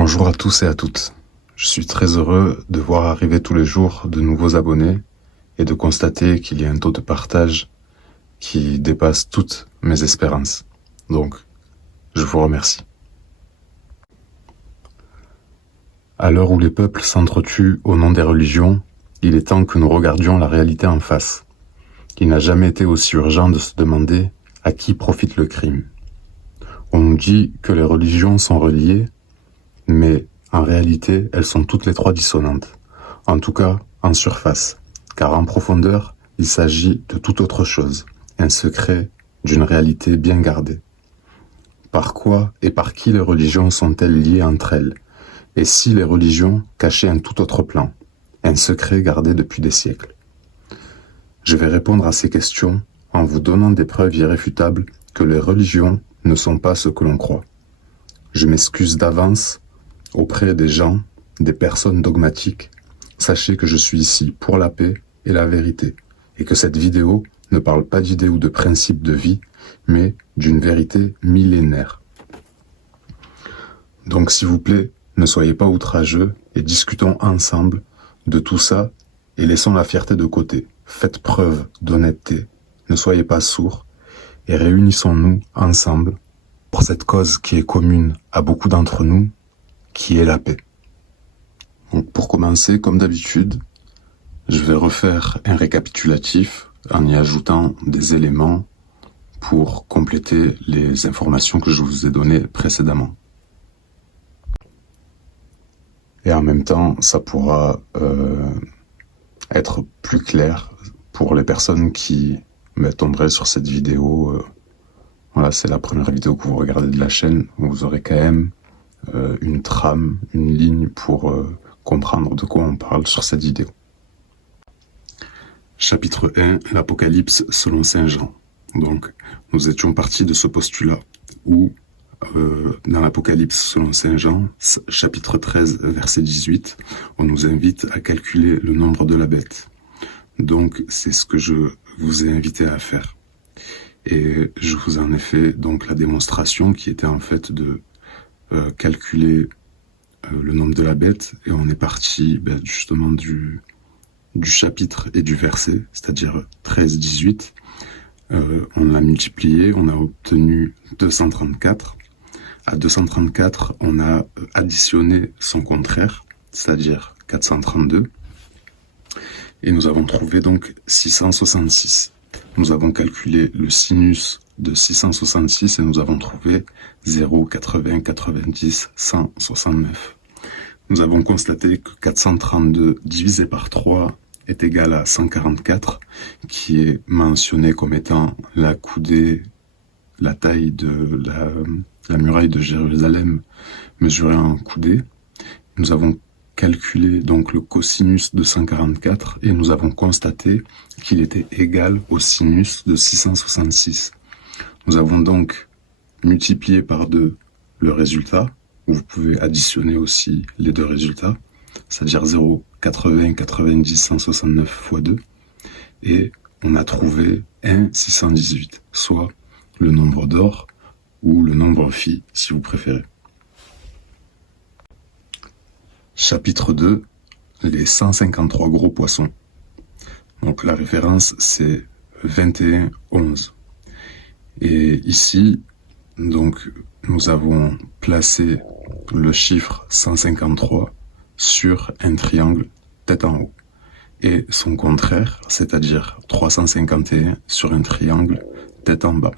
Bonjour à tous et à toutes. Je suis très heureux de voir arriver tous les jours de nouveaux abonnés et de constater qu'il y a un taux de partage qui dépasse toutes mes espérances. Donc, je vous remercie. À l'heure où les peuples s'entretuent au nom des religions, il est temps que nous regardions la réalité en face. Il n'a jamais été aussi urgent de se demander à qui profite le crime. On nous dit que les religions sont reliées, mais en réalité, elles sont toutes les trois dissonantes. En tout cas, en surface, car en profondeur, il s'agit de toute autre chose, un secret d'une réalité bien gardée. Par quoi et par qui les religions sont-elles liées entre elles? Et si les religions cachaient un tout autre plan, un secret gardé depuis des siècles? Je vais répondre à ces questions en vous donnant des preuves irréfutables que les religions ne sont pas ce que l'on croit. Je m'excuse d'avance auprès des gens, des personnes dogmatiques. Sachez que je suis ici pour la paix et la vérité, et que cette vidéo ne parle pas d'idées ou de principes de vie, mais d'une vérité millénaire. Donc s'il vous plaît, ne soyez pas outrageux et discutons ensemble de tout ça et laissons la fierté de côté. Faites preuve d'honnêteté, ne soyez pas sourds et réunissons-nous ensemble pour cette cause qui est commune à beaucoup d'entre nous, qui est la paix. Donc pour commencer, comme d'habitude, je vais refaire un récapitulatif en y ajoutant des éléments pour compléter les informations que je vous ai données précédemment. Et en même temps, ça pourra être plus clair pour les personnes qui tomberaient sur cette vidéo. Voilà, c'est la première vidéo que vous regardez de la chaîne. Vous aurez quand même une trame, une ligne pour comprendre de quoi on parle sur cette vidéo. Chapitre 1, l'Apocalypse selon Saint Jean. Donc, nous étions partis de ce postulat où, dans l'Apocalypse selon Saint Jean, chapitre 13, verset 18, on nous invite à calculer le nombre de la bête. Donc, c'est ce que je vous ai invité à faire. Et je vous en ai fait donc la démonstration qui était en fait de calculer le nombre de la bête, et on est parti justement du chapitre et du verset, c'est-à-dire 13-18. On l'a multiplié, on a obtenu 234. À 234, on a additionné son contraire, c'est-à-dire 432. Et nous avons trouvé donc 666. Nous avons calculé le sinus de 666 et nous avons trouvé 0, 80, 90, 169. Nous avons constaté que 432 divisé par 3 est égal à 144, qui est mentionné comme étant la coudée, la taille de la muraille de Jérusalem mesurée en coudée. Nous avons calculé donc le cosinus de 144 et nous avons constaté qu'il était égal au sinus de 666. Nous avons donc multiplié par 2 le résultat, où vous pouvez additionner aussi les deux résultats, c'est-à-dire 0, 80, 90, 169 fois 2, et on a trouvé 1, 618, soit le nombre d'or ou le nombre phi, si vous préférez. Chapitre 2, les 153 gros poissons. Donc la référence, c'est 21-11. Et ici, donc, nous avons placé le chiffre 153 sur un triangle tête en haut. Et son contraire, c'est-à-dire 351 sur un triangle tête en bas.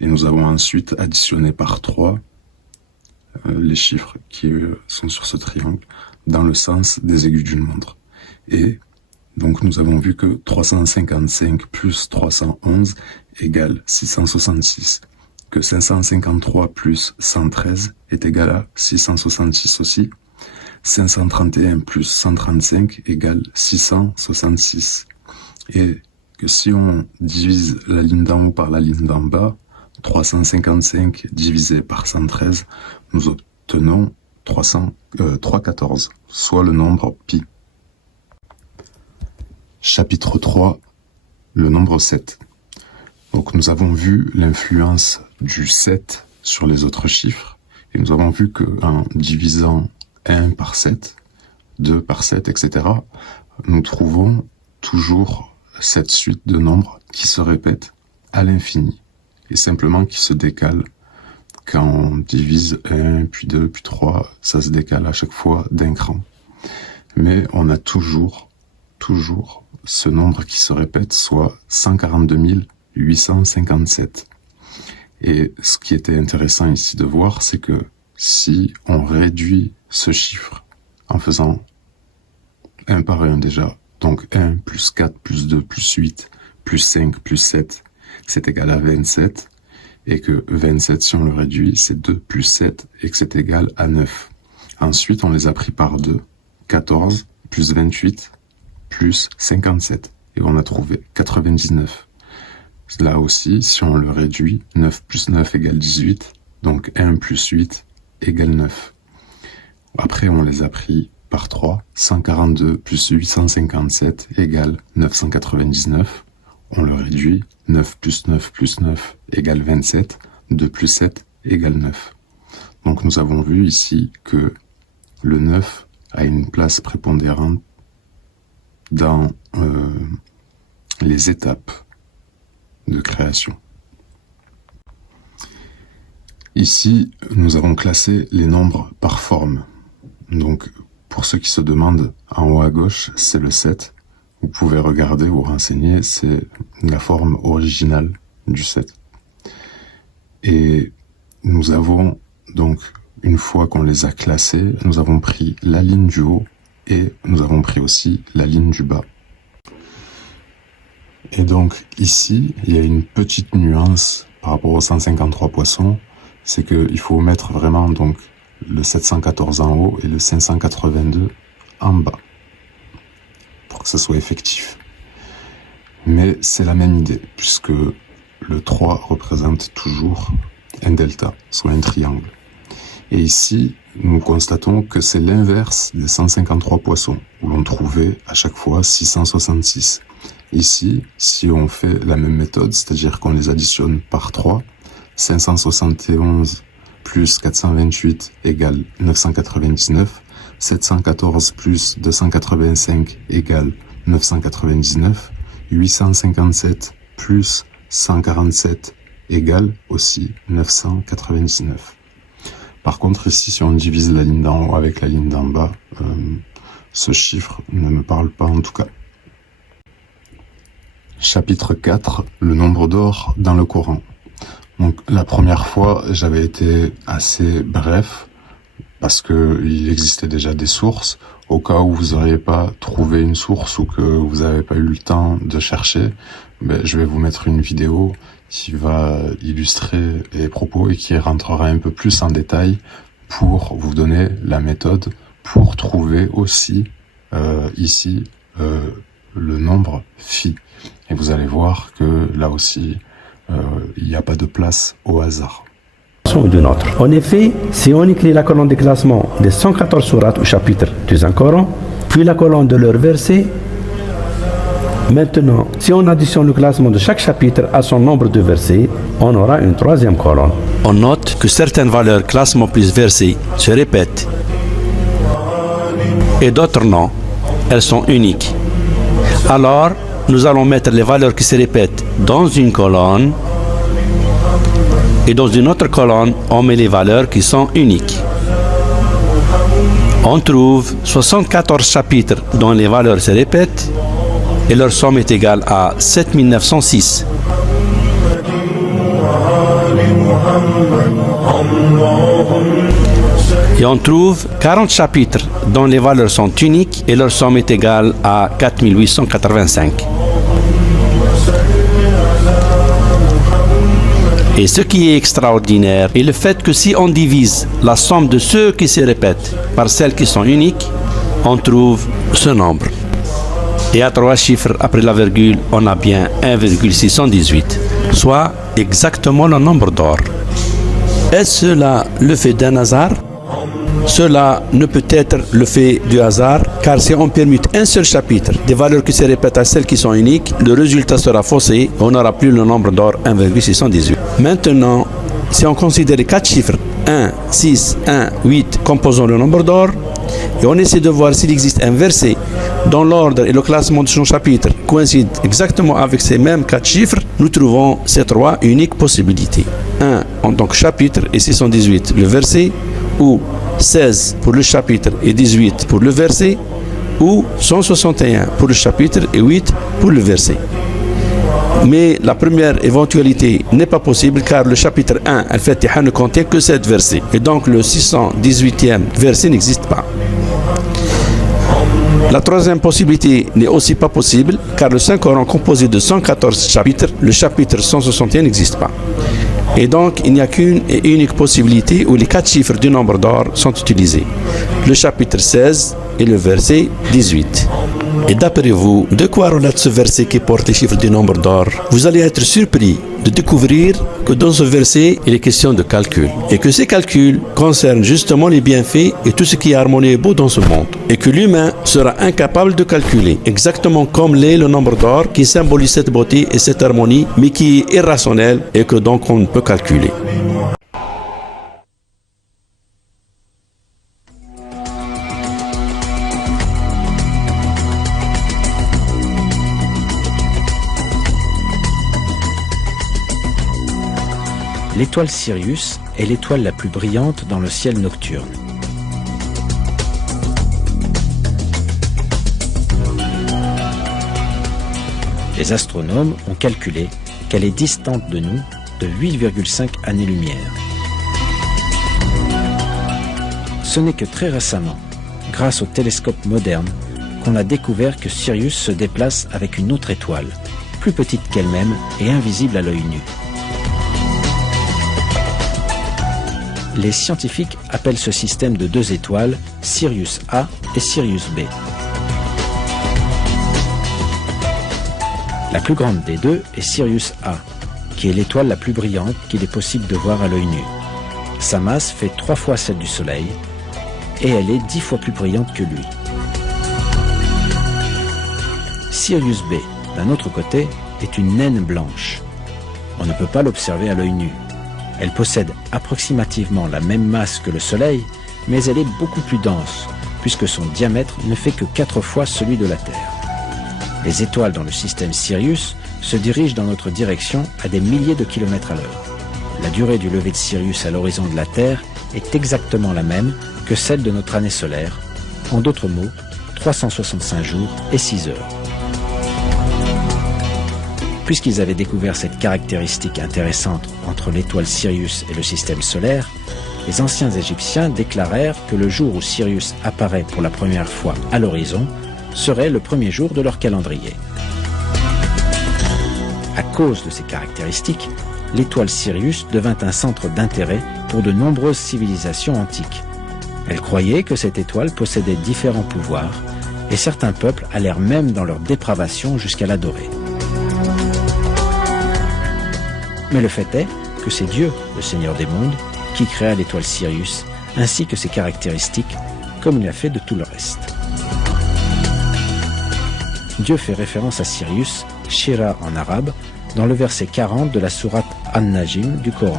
Et nous avons ensuite additionné par 3 les chiffres qui sont sur ce triangle dans le sens des aiguilles d'une montre. Et donc nous avons vu que 355 plus 311 égale 666, que 553 plus 113 est égal à 666 aussi, 531 plus 135 égale 666, et que si on divise la ligne d'en haut par la ligne d'en bas, 355 divisé par 113, nous obtenons 314, soit le nombre pi. Chapitre 3, le nombre 7. Donc nous avons vu l'influence du 7 sur les autres chiffres, Et nous avons vu qu'en divisant 1 par 7, 2 par 7, etc., nous trouvons toujours cette suite de nombres qui se répètent à l'infini, et simplement qui se décalent. Quand on divise 1, puis 2, puis 3, ça se décale à chaque fois d'un cran. Mais on a toujours ce nombre qui se répète, soit 142 857. Et ce qui était intéressant ici de voir, c'est que si on réduit ce chiffre en faisant 1 par 1 déjà, donc 1 plus 4 plus 2 plus 8 plus 5 plus 7, c'est égal à 27, et que 27, si on le réduit, c'est 2 plus 7, et que c'est égal à 9. Ensuite, on les a pris par 2, 14 plus 28 plus 57, et on a trouvé 99. Là aussi, si on le réduit, 9 plus 9 égale 18, donc 1 plus 8 égale 9. Après, on les a pris par 3, 142 plus 857 égale 999. On le réduit, 9 plus 9 plus 9 égale 27, 2 plus 7 égale 9. Donc nous avons vu ici que le 9 a une place prépondérante dans les étapes de création. Ici, nous avons classé les nombres par forme. Donc, pour ceux qui se demandent, en haut à gauche, c'est le 7. Vous pouvez regarder, vous renseigner, c'est la forme originale du 7. Et nous avons donc, une fois qu'on les a classés, nous avons pris la ligne du haut et nous avons pris aussi la ligne du bas. Et donc ici, il y a une petite nuance par rapport aux 153 poissons, c'est qu'il faut mettre vraiment donc le 714 en haut et le 582 en bas, pour que ce soit effectif. Mais c'est la même idée, puisque le 3 représente toujours un delta, soit un triangle. Et ici, nous constatons que c'est l'inverse des 153 poissons, où l'on trouvait à chaque fois 666. Ici, si on fait la même méthode, c'est-à-dire qu'on les additionne par 3, 571 plus 428 égale 999, 714 plus 285 égale 999, 857 plus 147 égale aussi 999. Par contre, ici, si on divise la ligne d'en haut avec la ligne d'en bas, ce chiffre ne me parle pas en tout cas. Chapitre 4, le nombre d'or dans le Coran. Donc, la première fois, j'avais été assez bref, parce que il existait déjà des sources. Au cas où vous n'auriez pas trouvé une source ou que vous n'avez pas eu le temps de chercher, je vais vous mettre une vidéo qui va illustrer les propos et qui rentrera un peu plus en détail pour vous donner la méthode pour trouver aussi ici le nombre phi. Et vous allez voir que là aussi, il n'y a pas de place au hasard. En effet, si on écrit la colonne de classement des 114 sourates ou chapitres du Saint-Coran, puis la colonne de leurs versets, maintenant, si on additionne le classement de chaque chapitre à son nombre de versets, on aura une troisième colonne. On note que certaines valeurs classement plus versets se répètent et d'autres non, elles sont uniques. Alors, nous allons mettre les valeurs qui se répètent dans une colonne et dans une autre colonne, on met les valeurs qui sont uniques. On trouve 74 chapitres dont les valeurs se répètent et leur somme est égale à 7906. Et on trouve 40 chapitres dont les valeurs sont uniques et leur somme est égale à 4885. Et ce qui est extraordinaire est le fait que si on divise la somme de ceux qui se répètent par celles qui sont uniques, on trouve ce nombre. Et à 3 chiffres après la virgule, on a bien 1,618, soit exactement le nombre d'or. Est-ce cela le fait d'un hasard? Cela ne peut être le fait du hasard, car si on permute un seul chapitre, des valeurs qui se répètent à celles qui sont uniques, le résultat sera faussé et on n'aura plus le nombre d'or 1,618. Maintenant, si on considère 4 chiffres 1, 6, 1, 8 composant le nombre d'or et on essaie de voir s'il existe un verset dont l'ordre et le classement de son chapitre coïncident exactement avec ces mêmes 4 chiffres, nous trouvons ces 3 uniques possibilités. 1 en tant que chapitre et 618 le verset, ou 16 pour le chapitre et 18 pour le verset, ou 161 pour le chapitre et 8 pour le verset. Mais la première éventualité n'est pas possible car le chapitre 1 Al-Fatiha ne contient que 7 versets et donc le 618e verset n'existe pas. La troisième possibilité n'est aussi pas possible car le Saint-Coran composé de 114 chapitres, le chapitre 161 n'existe pas. Et donc il n'y a qu'une et unique possibilité où les 4 chiffres du nombre d'or sont utilisés, le chapitre 16 et le verset 18. Et d'après vous, de quoi relate ce verset qui porte les chiffres du nombre d'or? Vous allez être surpris de découvrir que dans ce verset, il est question de calcul. Et que ces calculs concernent justement les bienfaits et tout ce qui est harmonieux et beau dans ce monde. Et que l'humain sera incapable de calculer, exactement comme l'est le nombre d'or qui symbolise cette beauté et cette harmonie, mais qui est irrationnel et que donc on ne peut calculer. L'étoile Sirius est l'étoile la plus brillante dans le ciel nocturne. Les astronomes ont calculé qu'elle est distante de nous de 8,5 années-lumière. Ce n'est que très récemment, grâce aux télescopes modernes, qu'on a découvert que Sirius se déplace avec une autre étoile, plus petite qu'elle-même et invisible à l'œil nu. Les scientifiques appellent ce système de 2 étoiles Sirius A et Sirius B. La plus grande des deux est Sirius A, qui est l'étoile la plus brillante qu'il est possible de voir à l'œil nu. Sa masse fait 3 fois celle du Soleil et elle est 10 fois plus brillante que lui. Sirius B, d'un autre côté, est une naine blanche. On ne peut pas l'observer à l'œil nu. Elle possède approximativement la même masse que le Soleil, mais elle est beaucoup plus dense, puisque son diamètre ne fait que 4 fois celui de la Terre. Les étoiles dans le système Sirius se dirigent dans notre direction à des milliers de kilomètres à l'heure. La durée du lever de Sirius à l'horizon de la Terre est exactement la même que celle de notre année solaire, en d'autres mots, 365 jours et 6 heures. Puisqu'ils avaient découvert cette caractéristique intéressante entre l'étoile Sirius et le système solaire, les anciens Égyptiens déclarèrent que le jour où Sirius apparaît pour la première fois à l'horizon serait le premier jour de leur calendrier. À cause de ces caractéristiques, l'étoile Sirius devint un centre d'intérêt pour de nombreuses civilisations antiques. Elles croyaient que cette étoile possédait différents pouvoirs et certains peuples allèrent même dans leur dépravation jusqu'à l'adorer. Mais le fait est que c'est Dieu, le Seigneur des mondes, qui créa l'étoile Sirius, ainsi que ses caractéristiques, comme il a fait de tout le reste. Dieu fait référence à Sirius, Shira en arabe, dans le verset 40 de la sourate An-Najm du Coran.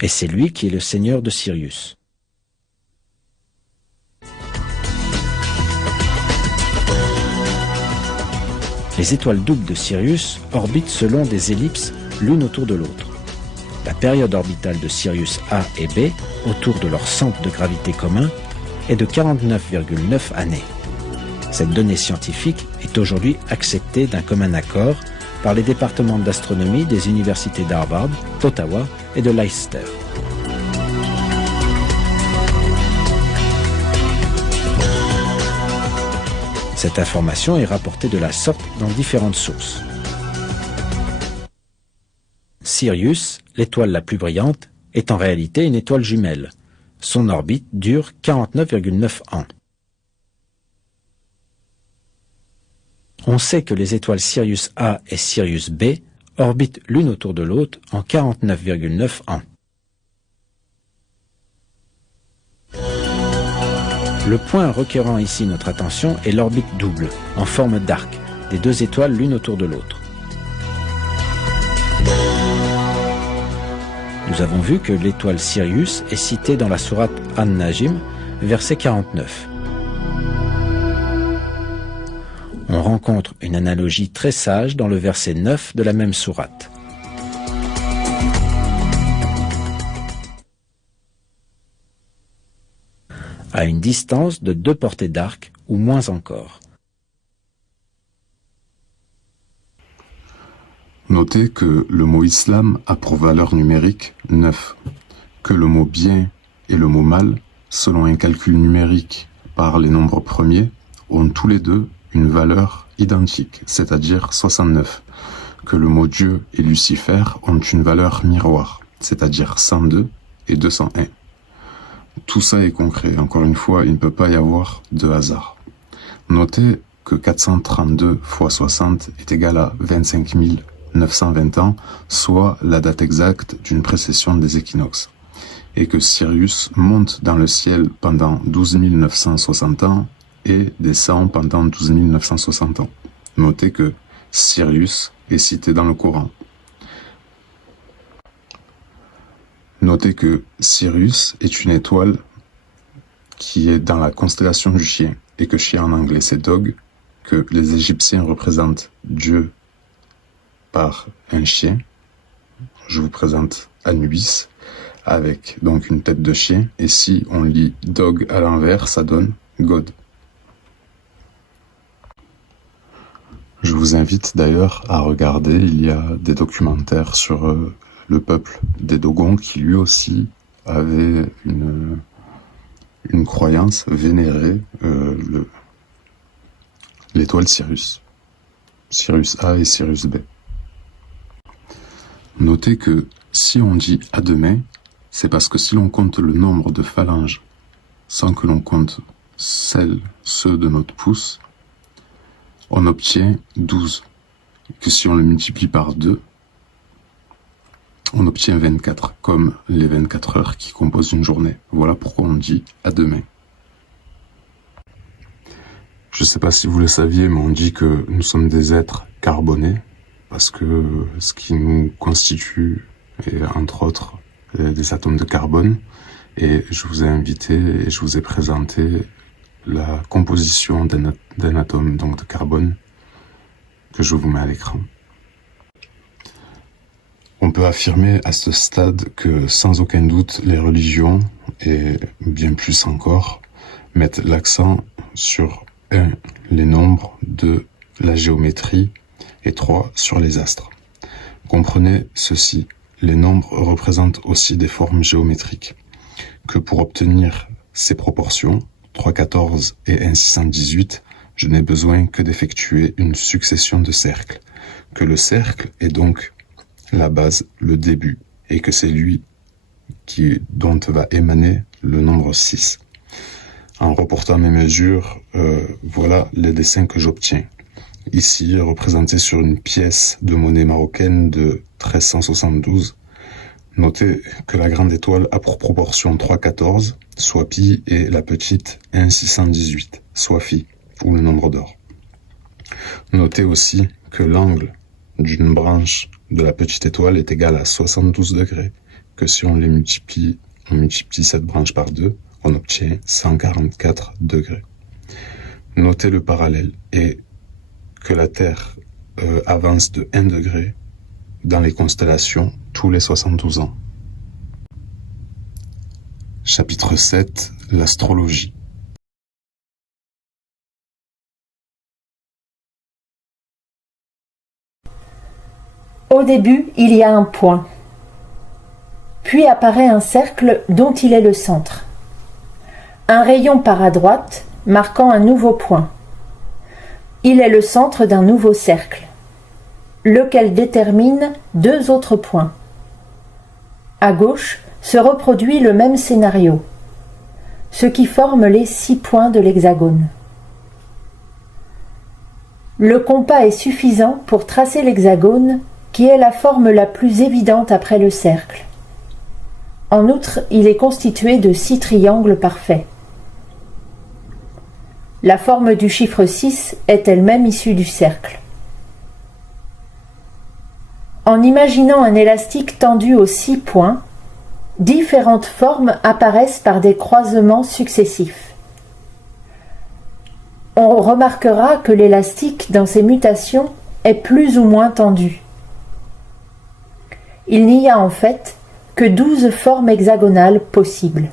Et c'est lui qui est le Seigneur de Sirius. Les étoiles doubles de Sirius orbitent selon des ellipses l'une autour de l'autre. La période orbitale de Sirius A et B, autour de leur centre de gravité commun, est de 49,9 années. Cette donnée scientifique est aujourd'hui acceptée d'un commun accord par les départements d'astronomie des universités d'Harvard, d'Ottawa et de Leicester. Cette information est rapportée de la sorte dans différentes sources. Sirius, l'étoile la plus brillante, est en réalité une étoile jumelle. Son orbite dure 49,9 ans. On sait que les étoiles Sirius A et Sirius B orbitent l'une autour de l'autre en 49,9 ans. Le point requérant ici notre attention est l'orbite double, en forme d'arc, des 2 étoiles l'une autour de l'autre. Nous avons vu que l'étoile Sirius est citée dans la sourate An-Najm, verset 49. On rencontre une analogie très sage dans le verset 9 de la même sourate. À une distance de 2 portées d'arc ou moins encore. Notez que le mot islam a pour valeur numérique 9, que le mot bien et le mot mal, selon un calcul numérique par les nombres premiers, ont tous les deux une valeur identique, c'est-à-dire 69, que le mot Dieu et Lucifer ont une valeur miroir, c'est-à-dire 102 et 201. Tout ça est concret, encore une fois, il ne peut pas y avoir de hasard. Notez que 432 fois 60 est égal à 25 920 ans, soit la date exacte d'une précession des équinoxes, et que Sirius monte dans le ciel pendant 12 960 ans et descend pendant 12 960 ans. Notez que Sirius est cité dans le Coran. Notez que Sirius est une étoile qui est dans la constellation du chien, et que chien en anglais c'est dog, que les Égyptiens représentent Dieu par un chien. Je vous présente Anubis, avec donc une tête de chien, et si on lit dog à l'envers, ça donne God. Je vous invite d'ailleurs à regarder, il y a des documentaires sur le peuple des Dogons qui lui aussi avait une croyance, vénérait l'étoile Sirius. Sirius A et Sirius B. Notez que si on dit à demain, c'est parce que si l'on compte le nombre de phalanges sans que l'on compte ceux de notre pouce, on obtient 12. Que si on le multiplie par 2, on obtient 24, comme les 24 heures qui composent une journée. Voilà pourquoi on dit à demain. Je ne sais pas si vous le saviez, mais on dit que nous sommes des êtres carbonés, parce que ce qui nous constitue est entre autres des atomes de carbone, et je vous ai invité et je vous ai présenté la composition d'un atome donc de carbone que je vous mets à l'écran. On peut affirmer à ce stade que sans aucun doute les religions, et bien plus encore, mettent l'accent sur 1. Les nombres, 2. La géométrie et 3. Sur les astres. Comprenez ceci, les nombres représentent aussi des formes géométriques, que pour obtenir ces proportions, 3,14 et 1,618, je n'ai besoin que d'effectuer une succession de cercles, que le cercle est donc la base, le début, et que c'est lui dont va émaner le nombre 6. En reportant mes mesures, voilà les dessins que j'obtiens. Ici, représenté sur une pièce de monnaie marocaine de 1372, notez que la grande étoile a pour proportion 3,14, soit pi, et la petite 1,618, soit phi, ou le nombre d'or. Notez aussi que l'angle d'une branche de la petite étoile est égal à 72 degrés, que si on multiplie cette branche par 2, on obtient 144 degrés. Notez le parallèle et que la Terre avance de 1 degré dans les constellations tous les 72 ans. Chapitre 7, l'astrologie. Au début, il y a un point. Puis apparaît un cercle dont il est le centre. Un rayon part à droite, marquant un nouveau point. Il est le centre d'un nouveau cercle, lequel détermine 2 autres points. À gauche se reproduit le même scénario, ce qui forme les 6 points de l'hexagone. Le compas est suffisant pour tracer l'hexagone, qui est la forme la plus évidente après le cercle. En outre, il est constitué de 6 triangles parfaits. La forme du chiffre 6 est elle-même issue du cercle. En imaginant un élastique tendu aux 6 points, différentes formes apparaissent par des croisements successifs. On remarquera que l'élastique dans ces mutations est plus ou moins tendu. Il n'y a en fait que 12 formes hexagonales possibles.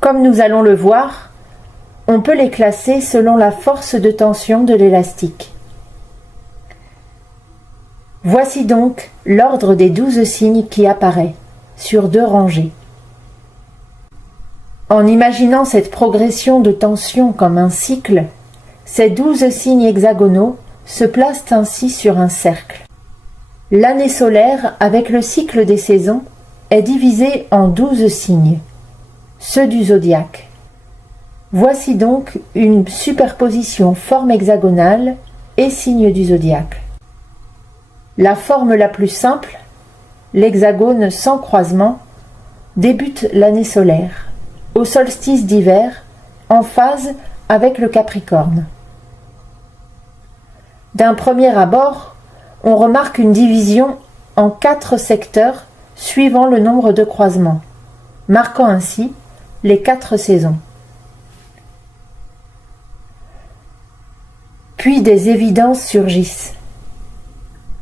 Comme nous allons le voir, on peut les classer selon la force de tension de l'élastique. Voici donc l'ordre des 12 signes qui apparaît, sur 2 rangées. En imaginant cette progression de tension comme un cycle, ces 12 signes hexagonaux se placent ainsi sur un cercle. L'année solaire, avec le cycle des saisons, est divisée en 12 signes, ceux du zodiaque. Voici donc une superposition forme hexagonale et signes du zodiaque. La forme la plus simple, l'hexagone sans croisement, débute l'année solaire, au solstice d'hiver, en phase avec le Capricorne. D'un premier abord, on remarque une division en 4 secteurs suivant le nombre de croisements, marquant ainsi les 4 saisons. Puis des évidences surgissent.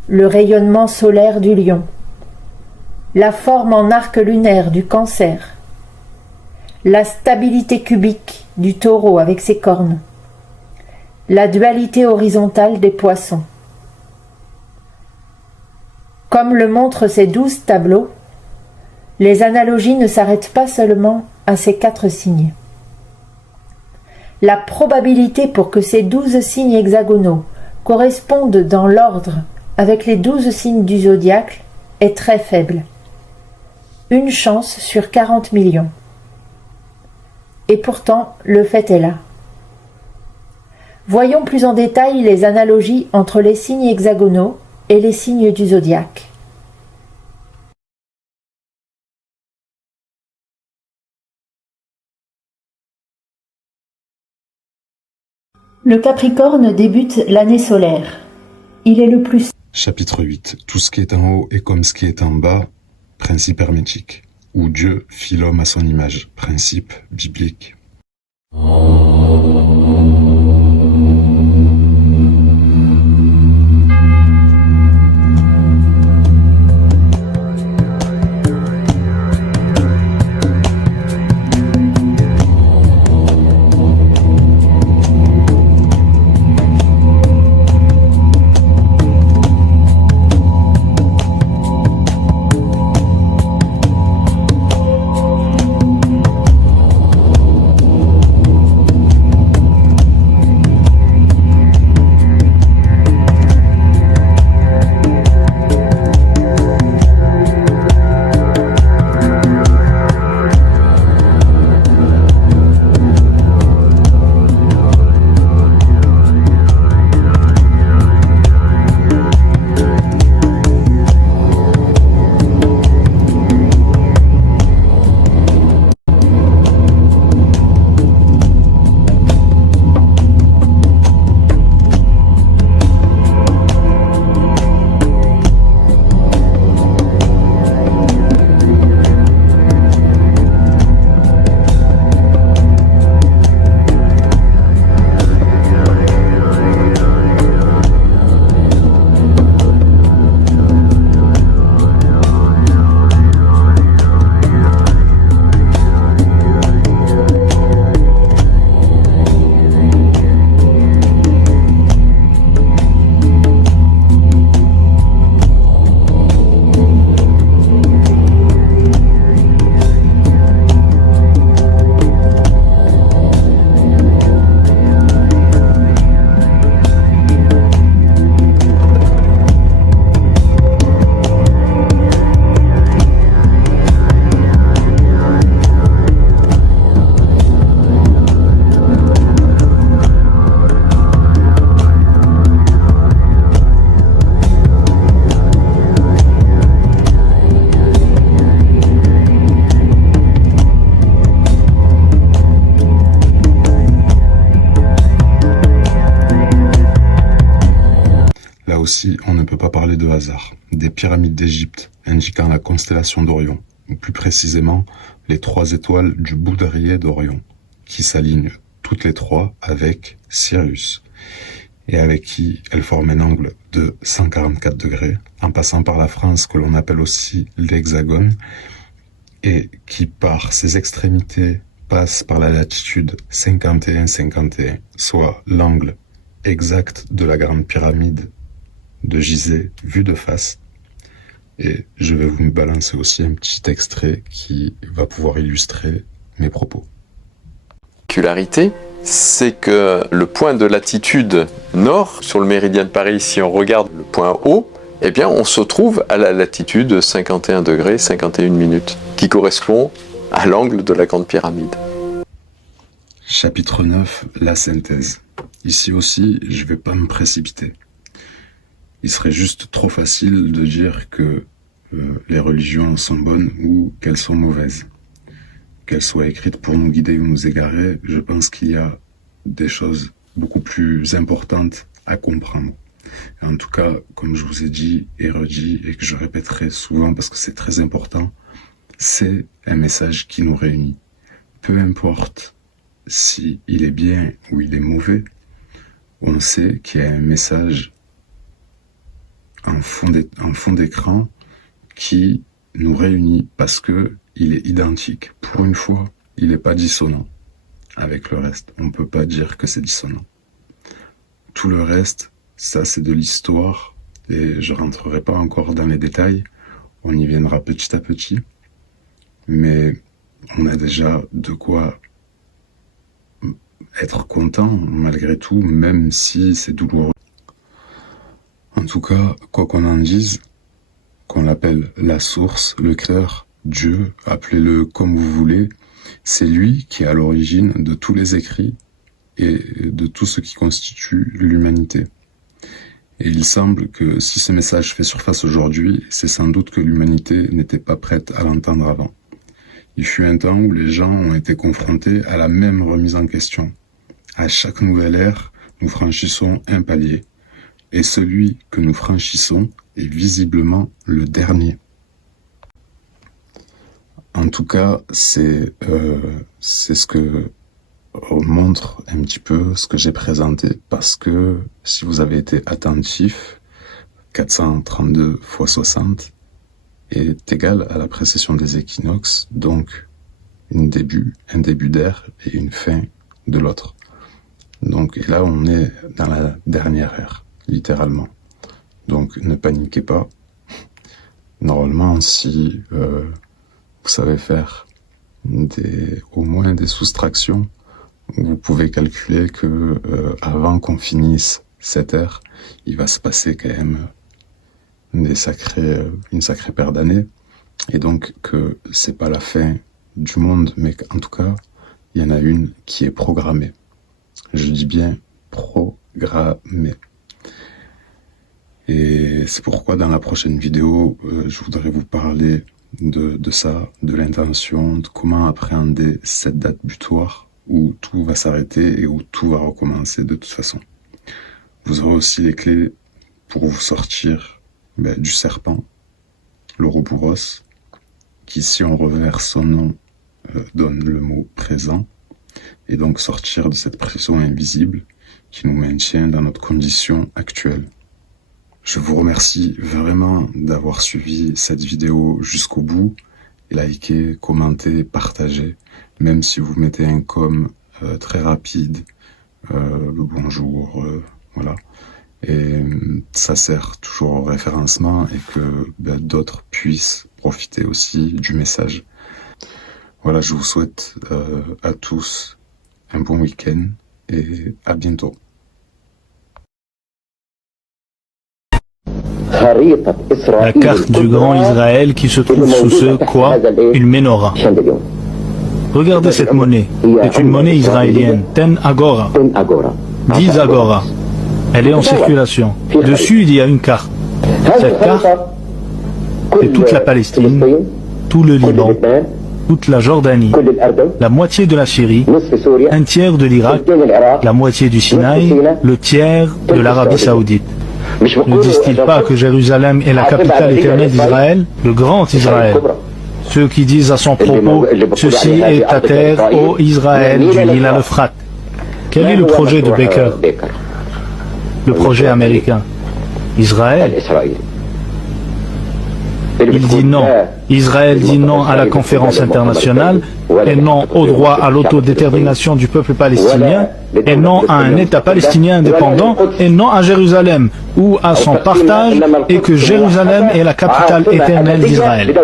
Le rayonnement solaire du Lion, la forme en arc lunaire du Cancer, la stabilité cubique du Taureau avec ses cornes, la dualité horizontale des Poissons. Comme le montrent ces 12 tableaux, les analogies ne s'arrêtent pas seulement à ces 4 signes. La probabilité pour que ces 12 signes hexagonaux correspondent dans l'ordre avec les 12 signes du zodiaque est très faible. Une chance sur 40 millions. Et pourtant, le fait est là. Voyons plus en détail les analogies entre les signes hexagonaux et les signes du zodiaque. Le Capricorne débute l'année solaire. Il est le plus... Chapitre 8. Tout ce qui est en haut est comme ce qui est en bas, principe hermétique, où Dieu fit l'homme à son image, principe biblique. aussi, on ne peut pas parler de hasard. Des pyramides d'Égypte indiquant la constellation d'Orion, ou plus précisément les 3 étoiles du Boudrier d'Orion, qui s'alignent toutes les 3 avec Sirius, et avec qui elles forment un angle de 144 degrés, en passant par la France que l'on appelle aussi l'hexagone, et qui par ses extrémités passe par la latitude 51-51, soit l'angle exact de la grande pyramide de Gizeh vue de face. Et je vais vous balancer aussi un petit extrait qui va pouvoir illustrer mes propos. Particularité, c'est que le point de latitude nord sur le méridien de Paris, si on regarde le point haut, eh bien on se trouve à la latitude 51 degrés 51 minutes, qui correspond à l'angle de la grande pyramide. Chapitre 9, la synthèse. Ici aussi, je vais pas me précipiter. Il serait juste trop facile de dire que les religions sont bonnes ou qu'elles sont mauvaises. Qu'elles soient écrites pour nous guider ou nous égarer, je pense qu'il y a des choses beaucoup plus importantes à comprendre. En tout cas, comme je vous ai dit et redit et que je répéterai souvent parce que c'est très important, c'est un message qui nous réunit. Peu importe si il est bien ou il est mauvais, on sait qu'il y a un message en fond d'écran qui nous réunit parce que il est identique. Pour une fois, il n'est pas dissonant avec le reste. On ne peut pas dire que c'est dissonant. Tout le reste, ça c'est de l'histoire et je rentrerai pas encore dans les détails. On y viendra petit à petit. Mais on a déjà de quoi être content malgré tout, même si c'est douloureux. En tout cas, quoi qu'on en dise, qu'on l'appelle la source, le créateur, Dieu, appelez-le comme vous voulez, c'est lui qui est à l'origine de tous les écrits et de tout ce qui constitue l'humanité. Et il semble que si ce message fait surface aujourd'hui, c'est sans doute que l'humanité n'était pas prête à l'entendre avant. Il fut un temps où les gens ont été confrontés à la même remise en question. À chaque nouvelle ère, nous franchissons un palier. Et celui que nous franchissons est visiblement le dernier. En tout cas, c'est ce que montre un petit peu ce que j'ai présenté. Parce que si vous avez été attentif, 432 x 60 est égal à la précession des équinoxes, donc un début d'ère et une fin de l'autre. Donc et là, on est dans la dernière ère, littéralement. Donc ne paniquez pas. Normalement, si vous savez faire au moins des soustractions, vous pouvez calculer que avant qu'on finisse cette ère, il va se passer quand même une sacrée paire d'années, et donc que c'est pas la fin du monde, mais qu'en tout cas, il y en a une qui est programmée. Je dis bien programmée. Et c'est pourquoi dans la prochaine vidéo, je voudrais vous parler de ça, de l'intention, de comment appréhender cette date butoir où tout va s'arrêter et où tout va recommencer de toute façon. Vous aurez aussi les clés pour vous sortir du serpent, l'Ouroboros, qui si on reverse son nom donne le mot présent, et donc sortir de cette pression invisible qui nous maintient dans notre condition actuelle. Je vous remercie vraiment d'avoir suivi cette vidéo jusqu'au bout. Likez, commentez, partagez, même si vous mettez un com très rapide, le bonjour, voilà. Et ça sert toujours au référencement et que d'autres puissent profiter aussi du message. Voilà, je vous souhaite à tous un bon week-end et à bientôt. La carte du grand Israël qui se trouve sous ce quoi? Une menorah. Regardez cette monnaie. C'est une monnaie israélienne. 10 agora. 10 agora. Elle est en circulation. Dessus, il y a une carte. Cette carte, c'est toute la Palestine, tout le Liban, toute la Jordanie, la moitié de la Syrie, un tiers de l'Irak, la moitié du Sinaï, le tiers de l'Arabie Saoudite. Ne disent-ils pas que Jérusalem est la capitale éternelle d'Israël, le grand Israël? Ceux qui disent à son propos, ceci est ta terre, ô Israël, du Nil à l'Euphrate. Quel est le projet de Baker? Le projet américain. Israël. Il dit non. Israël dit non à la conférence internationale, et non au droit à l'autodétermination du peuple palestinien, et non à un État palestinien indépendant, et non à Jérusalem, ou à son partage, et que Jérusalem est la capitale éternelle d'Israël.